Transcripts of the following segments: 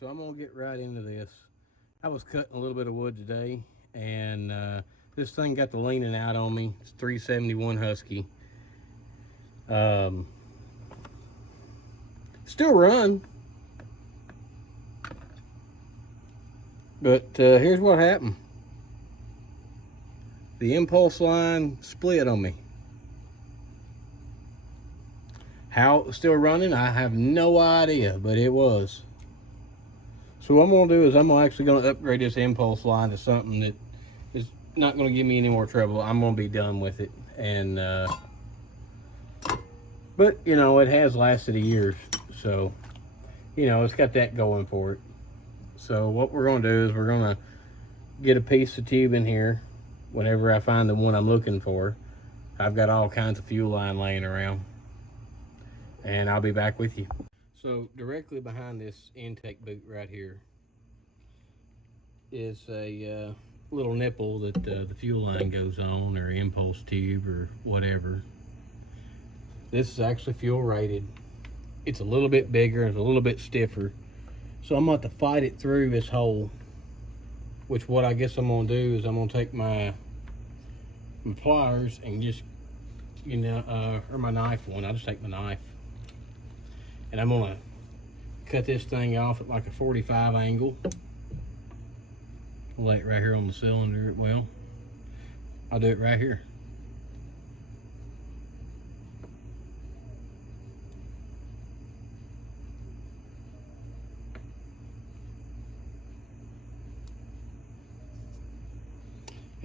So I'm gonna get right into this. I was cutting a little bit of wood today, and this thing got the leaning out on me. It's 371 Husky. Um, Still run, but here's what happened. The impulse line split on me. How it was still running, I have no idea, but it was. So what I'm gonna do is I'm actually gonna upgrade this impulse line to something that is not gonna give me any more trouble. I'm gonna be done with it, and but you know it has lasted a year, so you know it's got that going for it. So what we're gonna do is we're gonna get a piece of tube in here. Whenever I find the one I'm looking for, I've got all kinds of fuel line laying around, and I'll be back with you. So directly behind this intake boot right here is a little nipple that the fuel line goes on, or impulse tube, or whatever. This is actually fuel rated. It's a little bit bigger, it's a little bit stiffer. So I'm going to have to fight it through this hole, which what I guess I'm going to do is I'm going to take my pliers and just, you know, or my knife one. I'll just take my knife. And I'm going to cut this thing off at like a 45 angle. I'll lay it right here on the cylinder. Well, I'll do it right here.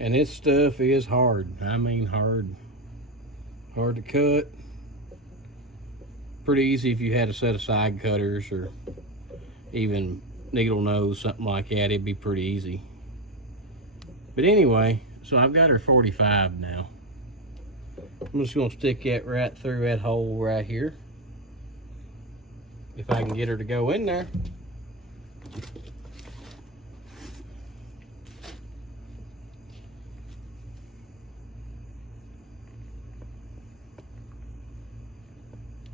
And this stuff is hard. I mean hard. Hard to cut. Pretty easy if you had a set of side cutters or even needle nose, something like that. It'd be pretty easy. But anyway, so I've got her 45 now. I'm just going to stick that right through that hole right here. If I can get her to go in there.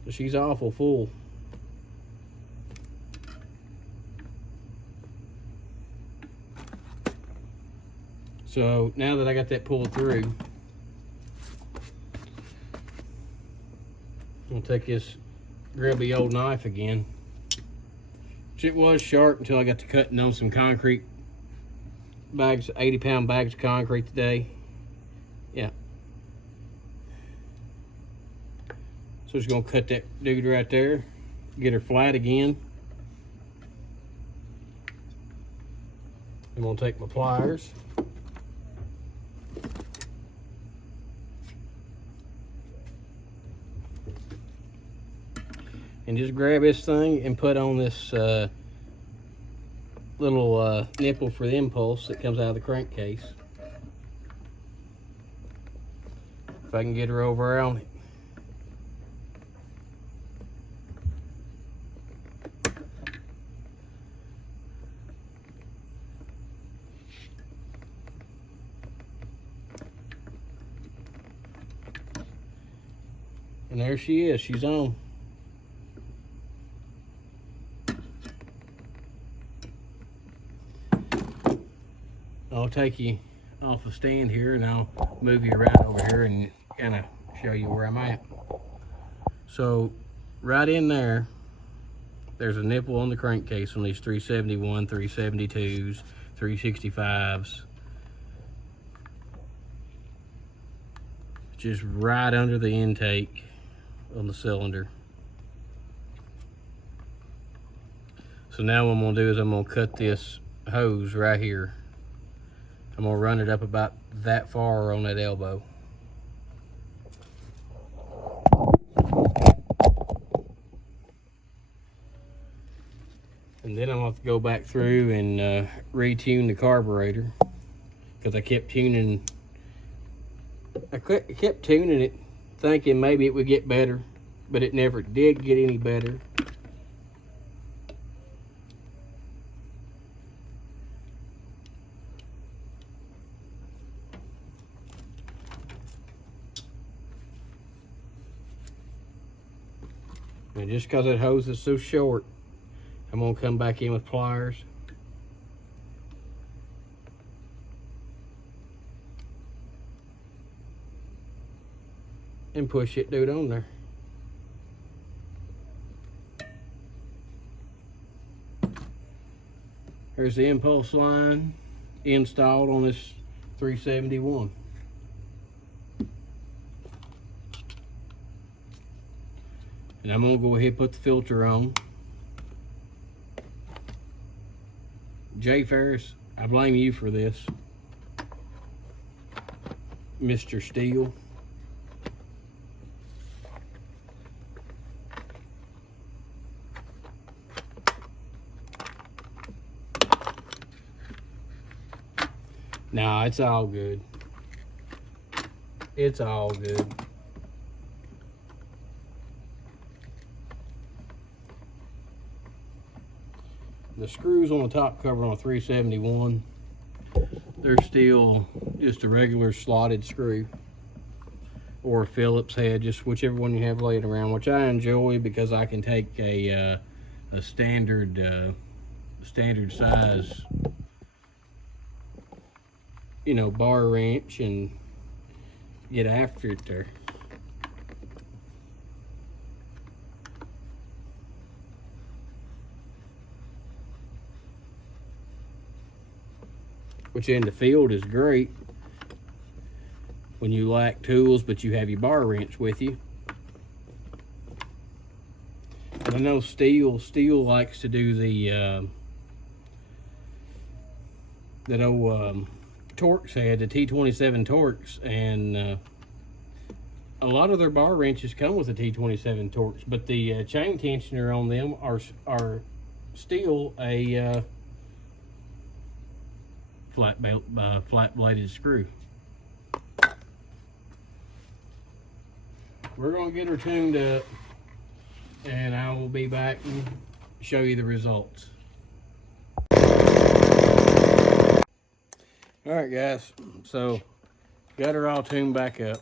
She's awful full. So now that I got that pulled through, I'm gonna take this grubby old knife again. It was sharp until I got to cutting on some concrete bags, 80-pound bags of concrete today. Yeah. So just gonna cut that dude right there, get her flat again. I'm gonna take my pliers. And just grab this thing and put on this little nipple for the impulse that comes out of the crankcase. If I can get her over on it. And there she is, she's on. I'll take you off the stand here and I'll move you around over here and kind of show you where I'm at. So right in there, there's a nipple on the crankcase on these 371, 372s, 365s. Just right under the intake on the cylinder. So now what I'm gonna do is I'm gonna cut this hose right here. I'm gonna run it up about that far on that elbow. And then I'm gonna have to go back through and retune the carburetor, because I kept tuning it thinking maybe it would get better, but it never did get any better. And just because that hose is so short, I'm gonna come back in with pliers. And push it dude on there. Here's the impulse line installed on this 371. And I'm gonna go ahead and put the filter on. Jay Ferris, I blame you for this, Mr. Steel. Nah, it's all good. It's all good. The screws on the top cover on a 371, they're still just a regular slotted screw or a Phillips head, just whichever one you have laying around, which I enjoy because I can take a standard size, you know, bar wrench and get after it there. Which in the field is great when you lack tools, but you have your bar wrench with you. And I know Steel likes to do the that old Torx head, the T27 Torx, and a lot of their bar wrenches come with a T27 Torx, but the chain tensioner on them are still a flat bladed screw. We're gonna get her tuned up, and I will be back and show you the results. All right, guys, so got her all tuned back up.